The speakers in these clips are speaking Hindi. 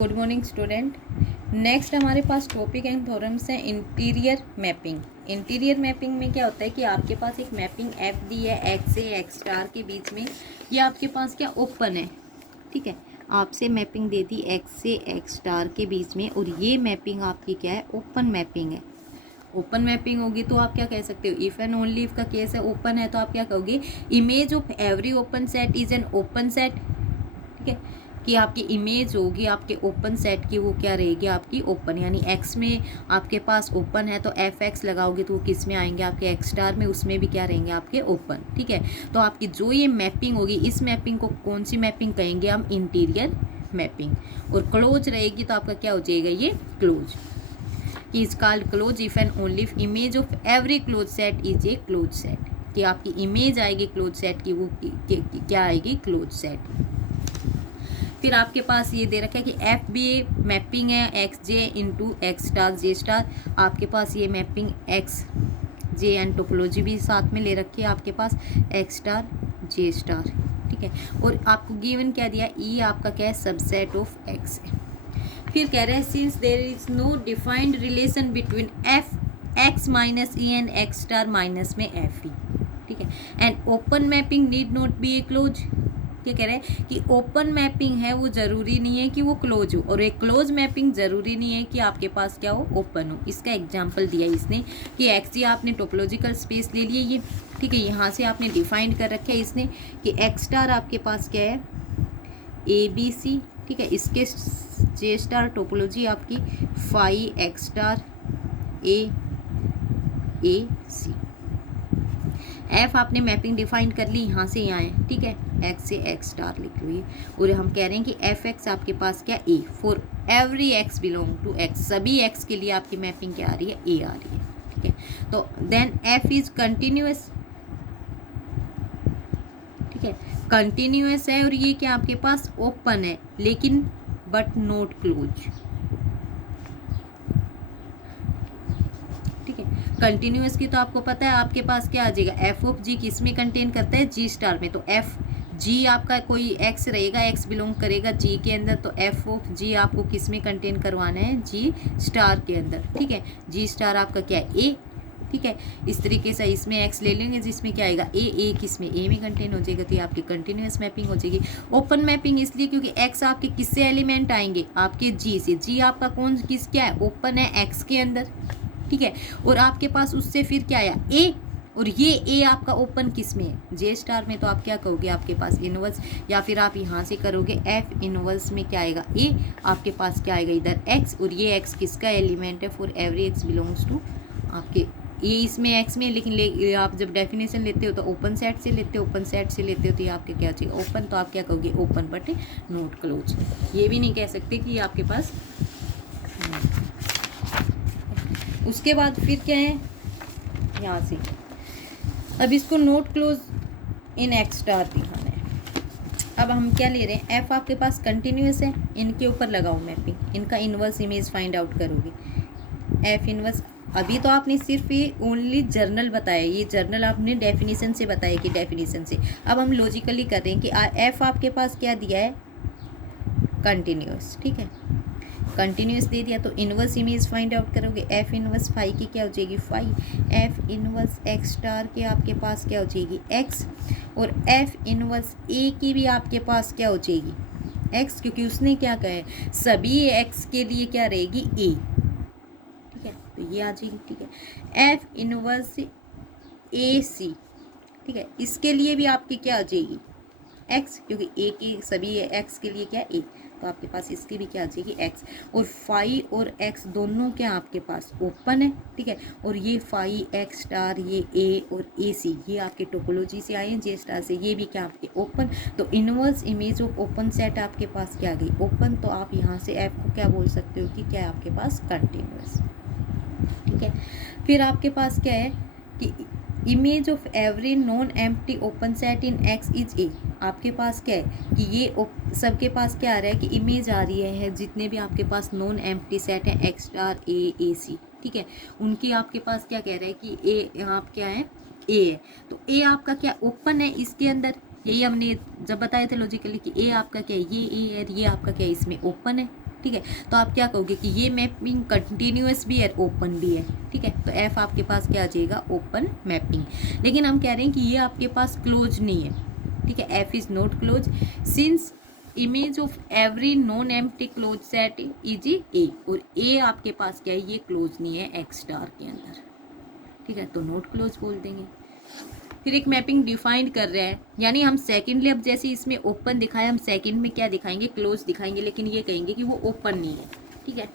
Good morning student. नेक्स्ट हमारे पास टॉपिक एंड थ्योरम्स है इंटीरियर मैपिंग। इंटीरियर मैपिंग में क्या होता है कि आपके पास एक मैपिंग एफ दी है एक्स से एक्स स्टार के बीच में, ये आपके पास क्या ओपन है, ठीक है। आपसे मैपिंग दे दी एक्स से एक्स स्टार के बीच में और ये मैपिंग आपकी क्या है, ओपन मैपिंग है। ओपन मैपिंग होगी तो आप क्या कह सकते हो, इफ एंड ओनली इफ का केस है, ओपन है तो आप क्या कहोगे, image of every open set is an open set, ठीक है। कि आपकी इमेज होगी आपके ओपन सेट की, वो क्या रहेगी आपकी ओपन, यानी एक्स में आपके पास ओपन है तो एफ एक्स लगाओगे तो वो किस में आएंगे, आपके एक्स स्टार में, उसमें भी क्या रहेंगे आपके ओपन, ठीक है। तो आपकी जो ये मैपिंग होगी, इस मैपिंग को कौन सी मैपिंग कहेंगे हम, इंटीरियर मैपिंग। और क्लोज रहेगी तो आपका क्या हो जाएगा, ये क्लोज, कि is called close if and only if image of every close set is a close set, कि आपकी इमेज आएगी क्लोज सेट की, वो क्या आएगी, क्लोज सेट। फिर आपके पास ये दे रखा है कि एफ बी ए मैपिंग है x J into X star जे स्टार। आपके पास ये mapping x J and topology भी साथ में ले रखी है आपके पास, एक्स स्टार जे स्टार, ठीक है। और आपको गिवन क्या दिया, ई आपका क्या है, सबसेट ऑफ एक्स है। फिर कह रहे हैं since there is no defined relation between F X minus E and X star minus में एफ ई, ठीक है। And open mapping need not be a close, क्या कह रहे हैं कि ओपन मैपिंग है वो जरूरी नहीं है कि वो क्लोज हो, और एक क्लोज मैपिंग जरूरी नहीं है कि आपके पास क्या हो, ओपन हो। इसका एग्जांपल दिया इसने कि एक्स जी आपने टोपोलॉजिकल स्पेस ले लिए ये, ठीक है। यहाँ से आपने डिफाइन कर रखा है इसने कि एक्स स्टार आपके पास क्या है, ए बी सी, ठीक है। इसके जे स्टार टोपोलॉजी आपकी फाई एक्स स्टार ए सी। एफ आपने मैपिंग डिफाइन कर ली यहाँ से यहाँ है, ठीक है, एक्स से एक्स स्टार लिख लो ये। और हम कह रहे हैं कि एफ एक्स आपके पास क्या, A for every X belong to X, सभी एक्स के लिए आपकी मैपिंग क्या आ रही है, ए आ रही है, ठीक है। तो देन एफ इज कंटिन्यूअस, ठीक है, कंटिन्यूअस है और ये क्या आपके पास ओपन है, लेकिन बट नॉट क्लोज, कंटिन्यूअस की तो आपको पता है आपके पास क्या आ जाएगा, एफ ऑफ जी किस में कंटेन करता है, जी स्टार में। तो एफ जी आपका कोई एक्स रहेगा, एक्स बिलोंग करेगा जी के अंदर, तो एफ ऑफ जी आपको किस में कंटेन करवाना है, जी स्टार के अंदर, ठीक है। जी स्टार आपका क्या है, ए, ठीक है। इस तरीके से इसमें एक्स ले लेंगे जिसमें क्या आएगा, ए किस में, ए में कंटेन हो जाएगा, तो ये आपकी कंटिन्यूअस मैपिंग हो जाएगी। ओपन मैपिंग इसलिए क्योंकि एक्स आपके किससे एलिमेंट आएंगे, आपके जी से, जी आपका कौन किस क्या है, ओपन है एक्स के अंदर, ठीक है। और आपके पास उससे फिर क्या आया, ए, और ये ए आपका ओपन किस में है, जे स्टार में। तो आप क्या कहोगे, आपके पास इनवर्स, या फिर आप यहाँ से करोगे एफ इनवर्स में क्या आएगा, ए, आपके पास क्या आएगा इधर एक्स, और ये एक्स किसका एलिमेंट है, for every X belongs to आपके, ये इसमें एक्स में, लेकिन आप जब डेफिनेशन लेते हो तो ओपन सेट से लेते हो, ओपन सेट से लेते हो तो ये आपके क्या चाहिए, ओपन। तो आप क्या कहोगे, ओपन बट नॉट क्लोज। ये भी नहीं कह सकते कि आपके पास। उसके बाद फिर क्या है यहाँ से, अब इसको note close in x star दिखाना है। अब हम क्या ले रहे हैं, एफ आपके पास कंटिन्यूअस है, इनके ऊपर लगाओ मैपिंग, इनका इनवर्स इमेज फाइंड आउट करोगे, एफ इनवर्स। अभी तो आपने सिर्फ ये ओनली जर्नल बताया, ये जर्नल आपने डेफिनेशन से बताया कि डेफिनेशन से। अब हम लॉजिकली कर रहे हैं कि एफ आपके पास क्या दिया है, कंटिन्यूअस, ठीक है, कंटिन्यूस दे दिया, तो इनवर्स इमेज फाइंड आउट करोगे, एफ इनवर्स फाई की क्या हो जाएगी, phi, F inverse X star के आपके पास क्या हो जाएगी, एक्स, और एफ इनवर्स ए की भी आपके पास क्या हो जाएगी, एक्स, क्योंकि उसने क्या कहा है, सभी एक्स के लिए क्या रहेगी, ए, ठीक है। तो ये आ जाएगी, ठीक है। एफ इनवर्स ए सी, ठीक है, इसके लिए भी आपकी क्या आ जाएगी, एक्स, क्योंकि ए की सभी एक्स के लिए क्या, ए, तो आपके पास इसकी भी क्या आ जाएगी, एक्स। और फाई और एक्स दोनों क्या आपके पास ओपन है, ठीक है। और ये फाई एक्स स्टार, ये ए और ए सी, ये आपके टोपोलॉजी से आए हैं, जे स्टार से, ये भी क्या आपके ओपन। तो inverse image of open set आपके पास क्या आ गई, ओपन। तो आप यहाँ से एफ को क्या बोल सकते हो कि क्या है आपके पास, कंटिन्यूअस, ठीक है। फिर आपके पास क्या है कि image of every non empty open set in x is a, आपके पास क्या है कि ये सबके पास क्या आ रहा है कि इमेज आ रही है जितने भी आपके पास नॉन एम्प्टी सेट हैं, एक्स स्टार ए सी, ठीक है, उनकी आपके पास क्या कह रहा है कि ए आप क्या है, ए है। तो ए आपका क्या ओपन है इसके अंदर, यही हमने जब बताए थे लॉजिकली कि ए आपका क्या है, ये ए है, ये आपका क्या है, इसमें ओपन है, ठीक है। तो आप क्या कहोगे कि ये मैपिंग कंटिन्यूअस भी है, ओपन भी है, ठीक है। तो एफ आपके पास क्या आ जाएगा, ओपन मैपिंग। लेकिन हम कह रहे हैं कि ये आपके पास क्लोज नहीं है, ठीक है। F is not close since image of every non empty close set is a, और ए आपके पास क्या है, ये क्लोज नहीं है एक्स स्टार के अंदर, ठीक है। तो नॉट क्लोज बोल देंगे। फिर एक मैपिंग डिफाइंड कर रहा है, यानी हम सेकेंडली अब जैसे इसमें ओपन दिखाया, हम सेकेंड में क्या दिखाएंगे, क्लोज दिखाएंगे, लेकिन ये कहेंगे कि वो ओपन नहीं है, ठीक है।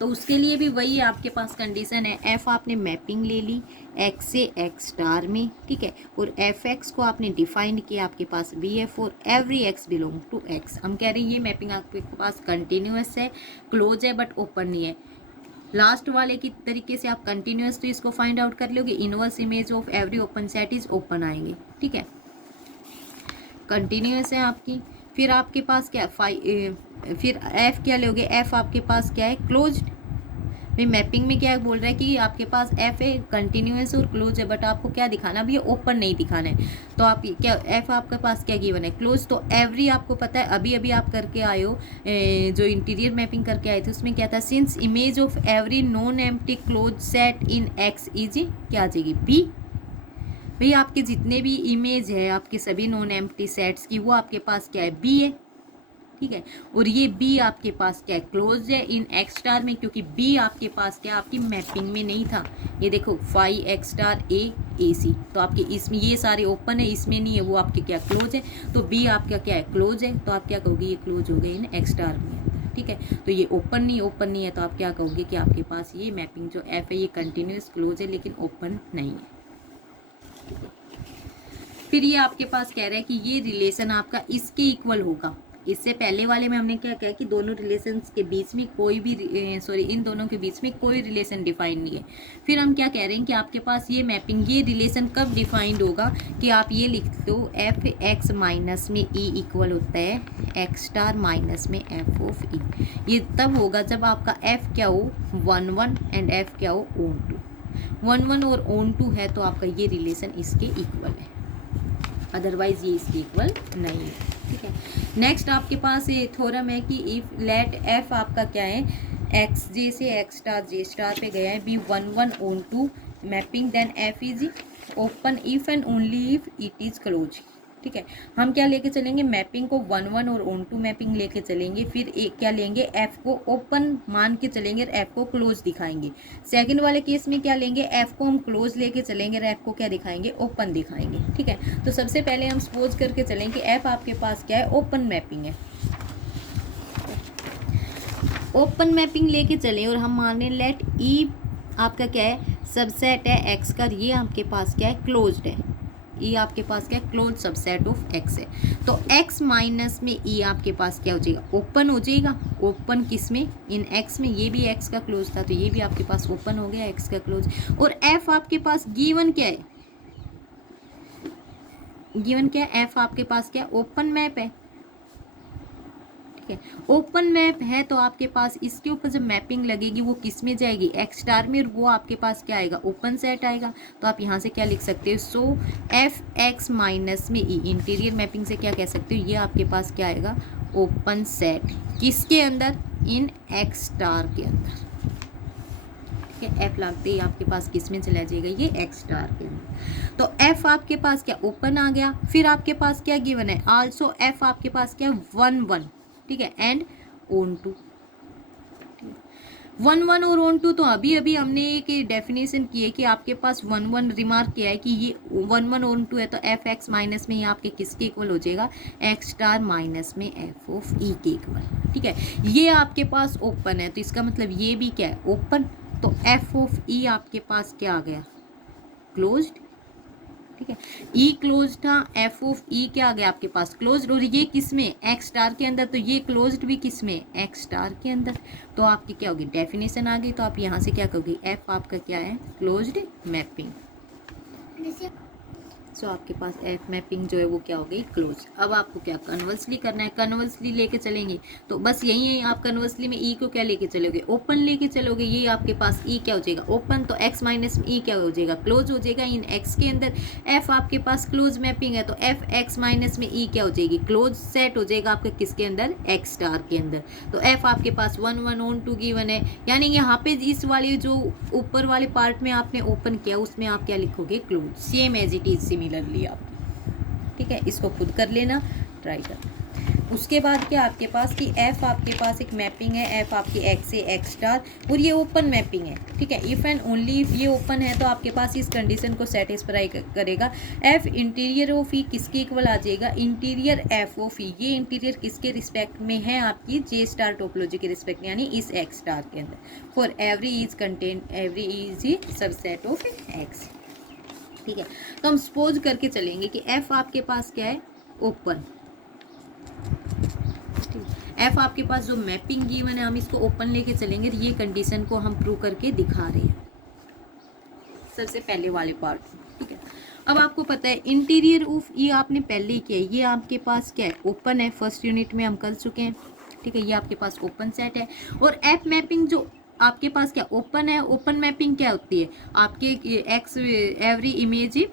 तो उसके लिए भी वही आपके पास कंडीशन है, एफ आपने मैपिंग ले ली एक्स से एक्स स्टार में, ठीक है। और एफ एक्स को आपने डिफाइंड किया आपके पास बी है for every X belong to X. हम कह रहे हैं ये मैपिंग आपके पास कंटिन्यूअस है, क्लोज है बट ओपन नहीं है। लास्ट वाले की तरीके से आप कंटिन्यूअस तो इसको फाइंड आउट कर लोगे, inverse image of every open set is open आएंगे, ठीक है। कंटिन्यूअस है आपकी। फिर आपके पास क्या फिर एफ क्या लोगे, एफ आपके पास क्या है, क्लोज्ड। भाई मैपिंग में क्या बोल रहा है कि आपके पास एफ है कंटिन्यूअस और क्लोज है, बट आपको क्या दिखाना, अभी ओपन नहीं दिखाना है। तो आप क्या, एफ आपके पास क्या गिवन है, क्लोज। तो एवरी आपको पता है, अभी अभी आप करके आए हो, जो इंटीरियर मैपिंग करके आए थे उसमें क्या था, since image of every non empty close set in x is क्या आ जाएगी, बी। भाई आपके जितने भी इमेज है आपके सभी नॉन एम्प्टी सेट्स की, वो आपके पास क्या है, बी है, ठीक है। और ये बी आपके पास क्या है, क्लोज है इन एक्स स्टार में, क्योंकि बी आपके पास क्या आपकी मैपिंग में नहीं था। ये देखो फाइव एक्स स्टार ए सी, तो आपके इसमें ये सारे ओपन है, इसमें नहीं है, वो आपके क्या क्लोज है। तो बी आपका क्या है, क्लोज है। तो आप क्या कहोगे, ये क्लोज हो गए इन एक्स स्टार में, ठीक है। तो ये ओपन नहीं है, तो आप क्या कहोगे कि आपके पास ये मैपिंग जो एफ है ये कंटिन्यूस क्लोज है लेकिन ओपन नहीं है। फिर ये आपके पास कह रहा है कि ये रिलेशन आपका इसके इक्वल होगा। इससे पहले वाले में हमने क्या कहा कि दोनों रिलेशंस के बीच में कोई भी इन दोनों के बीच में कोई रिलेशन डिफाइंड नहीं है। फिर हम क्या कह रहे हैं कि आपके पास ये मैपिंग, ये रिलेशन कब डिफाइंड होगा, कि आप ये लिख दो एफ एक्स माइनस में ई इक्वल होता है एक्स स्टार माइनस में एफ ऑफ ई। ये तब होगा जब आपका एफ क्या हो 1 1 एंड एफ क्या हो ओन 2। 1 1 और ओन 2 है तो आपका ये रिलेशन इसके इक्वल है, अदरवाइज ये इसके इक्वल नहीं है, ठीक है। नेक्स्ट आपके पास ये थ्योरम है कि इफ लेट एफ आपका क्या है, एक्स जे से एक्स स्टार जे स्टार पे गया है, B 1 1 on 2 mapping, then F is open if and only if it is close, ठीक है। हम क्या लेके चलेंगे, मैपिंग को 1 1 और ओन 2 मैपिंग लेके चलेंगे। फिर एक क्या लेंगे, एफ को ओपन मान के चलेंगे और एफ को क्लोज दिखाएंगे। सेकंड वाले केस में क्या लेंगे, एफ को हम क्लोज लेके चलेंगे और एफ को क्या दिखाएंगे, ओपन दिखाएंगे, ठीक है। तो सबसे पहले हम सपोज करके चलें कि एफ आपके पास क्या है, ओपन मैपिंग है। ओपन मैपिंग लेके चलें और हम माने लेट ई आपका क्या है, सबसेट है एक्स का, ये आपके पास क्या है, क्लोज्ड है। ई आपके पास क्या है, क्लोज सबसेट ऑफ एक्स है। तो एक्स माइनस में ई आपके पास क्या हो जाएगा, ओपन हो जाएगा। ओपन किस में, इन एक्स में। ये भी एक्स का क्लोज था तो ये भी आपके पास ओपन हो गया एक्स का क्लोज। और एफ आपके पास गिवन क्या है, गिवन क्या है, एफ आपके पास क्या, ओपन मैप है, ठीक है। ओपन मैप है तो आपके पास इसके ऊपर जब मैपिंग लगेगी वो किस में जाएगी, एक्स स्टार में, और वो आपके पास क्या आएगा, ओपन सेट आएगा। तो आप यहाँ से क्या लिख सकते हो, सो एफ एक्स माइनस में ई, इंटीरियर मैपिंग से क्या कह सकते हो, ये आपके पास क्या आएगा, ओपन सेट, किसके अंदर, इन एक्स स्टार के अंदर, ठीक है। एफ लगते ही आपके पास किस में चला जाएगा, ये एक्स स्टार के अंदर। तो एफ आपके पास क्या ओपन आ गया। फिर आपके पास क्या गिवन है, आल्सो एफ आपके पास क्या 1 1, ठीक है, एंड ओन 2। 1 1 और ओन 2 तो अभी अभी हमने एक डेफिनेशन की है कि आपके पास 1 1 रिमार्क किया है कि ये 1 1 ओन 2 है तो एफ एक्स माइनस में ये आपके किसके इक्वल हो जाएगा, एक्स स्टार माइनस में एफ ऑफ ई के इक्वल, ठीक है। ये आपके पास ओपन है तो इसका मतलब ये भी क्या है, ओपन। तो एफ ऑफ ई आपके पास क्या आ गया, क्लोज्ड, ठीक है। ई क्लोज था, एफ ऑफ ई क्या आ गया आपके पास, क्लोज्ड। और ये किस में, एक्स स्टार के अंदर, तो ये क्लोज्ड भी किस में, एक्स स्टार के अंदर। तो आपकी क्या होगी, डेफिनेशन आ गई। तो आप यहाँ से क्या कहोगे, एफ आपका क्या है, क्लोज्ड मैपिंग। सो आपके पास एफ मैपिंग जो है वो क्या हो गई, क्लोज। अब आपको क्या कन्वर्सली करना है, कन्वर्सली लेके चलेंगे तो बस यही है, आप कन्वर्सली में ई को क्या लेके चलोगे, ओपन लेके चलोगे। ये आपके पास ई क्या हो जाएगा, ओपन, तो एक्स माइनस में ई क्या हो जाएगा, क्लोज हो जाएगा इन एक्स के अंदर। एफ आपके पास क्लोज मैपिंग है तो एफ एक्स माइनस में ई क्या हो जाएगी, क्लोज सेट हो जाएगा आपके किसके अंदर, एक्स स्टार के अंदर। तो एफ आपके पास 1 1 ऑन 2 गिवन है, यानी यहाँ पे इस वाले जो ऊपर वाले पार्ट में आपने ओपन किया उसमें आप क्या लिखोगे, close, same as it is similarly आप, ठीक है। इसको खुद कर लेना, ट्राई कर। उसके बाद क्या आपके पास कि एफ आपके पास एक मैपिंग है, एफ आपकी एक्स से एक्स स्टार, और ये ओपन मैपिंग है, ठीक है। इफ़ एंड ओनली इफ ये ओपन है तो आपके पास इस कंडीशन को सेटिस्फाई करेगा। एफ इंटीरियर ऑफ ई किसके इक्वल आ जाएगा, इंटीरियर एफ ऑफ ई। ये इंटीरियर किसके रिस्पेक्ट में है, आपकी जे स्टार टोपोलॉजी के रिस्पेक्ट, यानी इस एक्स स्टार के अंदर। For every is contain, every is E subset of x, ठीक है। तो हम सपोज करके चलेंगे कि एफ आपके पास क्या है, ओपन। एफ आपके पास जो मैपिंग गिवन है हम इसको ओपन लेके चलेंगे, तो ये कंडीशन को हम प्रूव करके दिखा रहे हैं सबसे पहले वाले पार्ट, ठीक है। अब आपको पता है इंटीरियर ऑफ ये आपने पहले ही किया है, ये आपके पास क्या है, ओपन है, फर्स्ट यूनिट में हम कर चुके हैं, ठीक है। ये आपके पास ओपन सेट है। और एफ मैपिंग जो आपके पास क्या ओपन है, ओपन मैपिंग क्या होती है, आपके x every image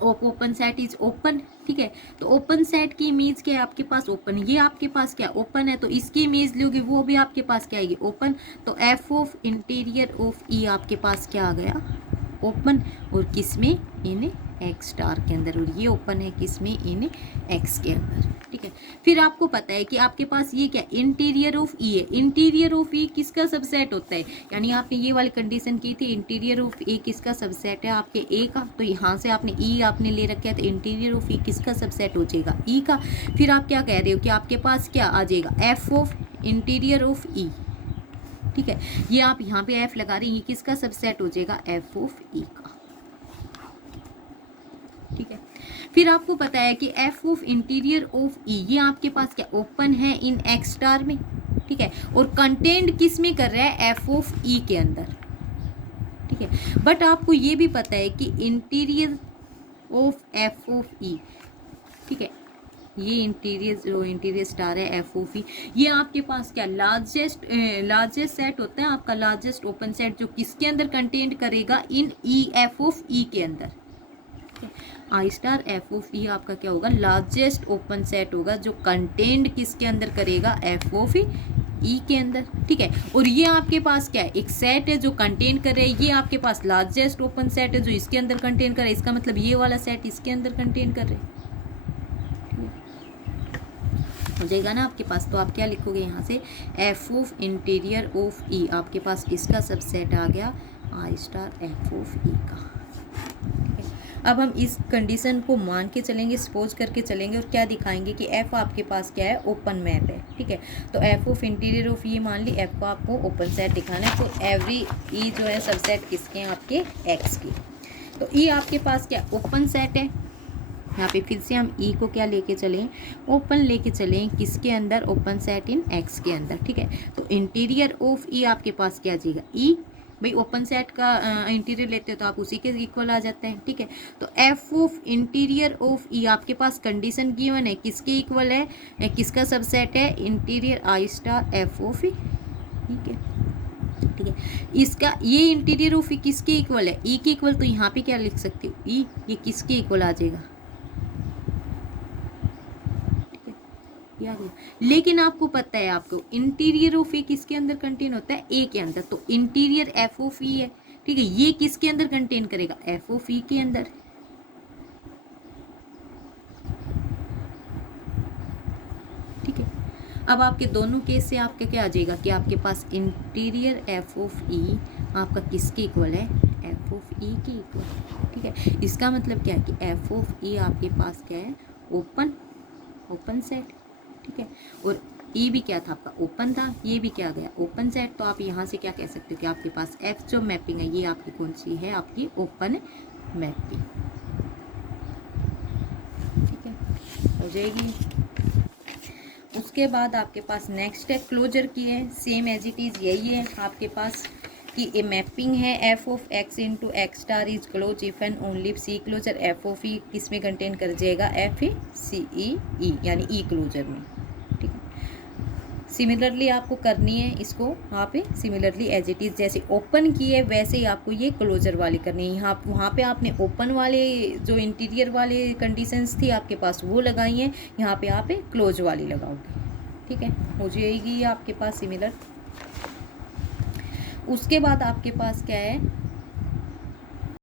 open set is open, ठीक है। तो ओपन सेट की इमेज क्या है आपके पास, ओपन। ये आपके पास क्या ओपन है, तो इसकी इमेज लोगे वो भी आपके पास क्या आएगी, ओपन। तो एफ ऑफ इंटीरियर ऑफ ई आपके पास क्या आ गया, ओपन। और किस में, इन एक्स स्टार के अंदर, और ये ओपन है किस में, इन एक्स के अंदर, ठीक है। फिर आपको पता है कि आपके पास ये क्या इंटीरियर ऑफ ई है, इंटीरियर ऑफ ई किसका सबसेट होता है, यानी आपने ये वाली कंडीशन की थी, इंटीरियर ऑफ ए किसका सबसेट है, आपके ए का। तो यहाँ से आपने ई आपने ले रखा है, तो इंटीरियर ऑफ ई किसका सबसेट हो जाएगा, ई का। फिर आप क्या कह रहे हो कि आपके पास क्या आ जाएगा, F of interior of E, ठीक है। ये आप यहाँ पे एफ लगा रहे हैं, ये किसका सबसेट हो जाएगा, एफ ऑफ ई का, ठीक है। फिर आपको पता है कि एफ ऑफ इंटीरियर ऑफ ई ये आपके पास क्या ओपन है इन एक्स स्टार में, ठीक है। और कंटेंट किस में कर रहा है, एफ ऑफ ई के अंदर, ठीक है। बट आपको ये भी पता है कि interior of F of E, ठीक है, ये इंटीरियर जो इंटीरियर स्टार है एफ ऑफ ई, ये आपके पास क्या लार्जेस्ट सेट होता है आपका, लार्जेस्ट ओपन सेट जो किसके अंदर कंटेंट करेगा, इन ई एफ ऑफ ई के अंदर। आई स्टार एफ ऑफ ई आपका क्या होगा, लार्जेस्ट ओपन सेट होगा जो कंटेंट किसके अंदर करेगा, एफ ऑफ ई के अंदर, ठीक है। और ये आपके पास क्या है, एक सेट है जो कंटेन कर रहा है, ये आपके पास लार्जेस्ट ओपन सेट है जो इसके अंदर कंटेन कर रहा है, इसका मतलब ये वाला सेट इसके अंदर कंटेन कर रहे हैं, हो जाएगा ना आपके पास। तो आप क्या लिखोगे यहाँ से, एफ ऑफ इंटीरियर ऑफ ई आपके पास इसका सबसेट आ गया, आई स्टार एफ ऑफ ई का। अब हम इस कंडीशन को मान के चलेंगे, सपोज करके चलेंगे, और क्या दिखाएंगे कि एफ आपके पास क्या है, ओपन मैप है, ठीक है। तो एफ ऑफ इंटीरियर ऑफ ये मान ली, एफ को आपको ओपन सेट दिखाना है, तो एवरी ई जो है सबसेट किसके हैं, आपके एक्स की। तो ई आपके पास क्या ओपन सेट है, यहाँ पे फिर से हम ई को क्या लेके चलें, ओपन लेके चलें, किसके अंदर, ओपन सेट इन एक्स के अंदर, ठीक है। तो इंटीरियर ऑफ ई आपके पास क्या आ जाएगा, ई, भाई ओपन सेट का इंटीरियर लेते हो तो आप उसी के इक्वल आ जाते हैं, ठीक है। तो एफ ऑफ इंटीरियर ऑफ ई आपके पास कंडीशन गिवन है, किसके इक्वल है, किसका सबसेट है, interior I star F of E, ठीक है, ठीक है। इसका ये इंटीरियर ऑफ ई किसके इक्वल है, ई के इक्वल। तो यहाँ पे क्या लिख सकते हो, ई ये किसके इक्वल आ जाएगा, लेकिन आपको पता है, आपको इंटीरियर ऑफ ए किसके अंदर कंटेन होता है, ए के अंदर। तो इंटीरियर एफ ऑफ ई है, ठीक है, ये किसके अंदर कंटेन करेगा, एफ ऑफ ई के अंदर, ठीक है। अब आपके दोनों केस से आपका क्या आ जाएगा कि आपके पास इंटीरियर एफ ऑफ ई आपका किसके इक्वल है, एफ ऑफ ई के इक्वल, ठीक है। इसका मतलब क्या है कि एफ ऑफ ई आपके पास क्या है, ओपन सेट, ठीक है। और ई भी क्या था आपका, ओपन था, ये भी क्या गया, ओपन सेट। तो आप यहाँ से क्या कह सकते हो कि आपके पास एफ जो मैपिंग है ये आपकी कौन सी है, आपकी ओपन मैपिंग, ठीक है, हो जाएगी। उसके बाद आपके पास नेक्स्ट है क्लोजर की है, सेम एज इट इज़ यही है आपके पास, कि ए मैपिंग है F of X into X star is close if and only C closure F of E किस में कंटेन कर जाएगा, एफ ई सी ई यानी ई क्लोजर में। ठीक है, सिमिलरली आपको करनी है इसको वहाँ पे सिमिलरली एज इट इज़, जैसे ओपन की है वैसे ही आपको ये क्लोजर वाली करनी है। यहाँ वहाँ पे आपने ओपन वाले जो इंटीरियर वाले कंडीशंस थी आपके पास वो लगाई हैं, यहाँ पे आप क्लोज वाली लगाओगे। ठीक है, हो जाएगी ये आपके पास सिमिलर। उसके बाद आपके पास क्या है,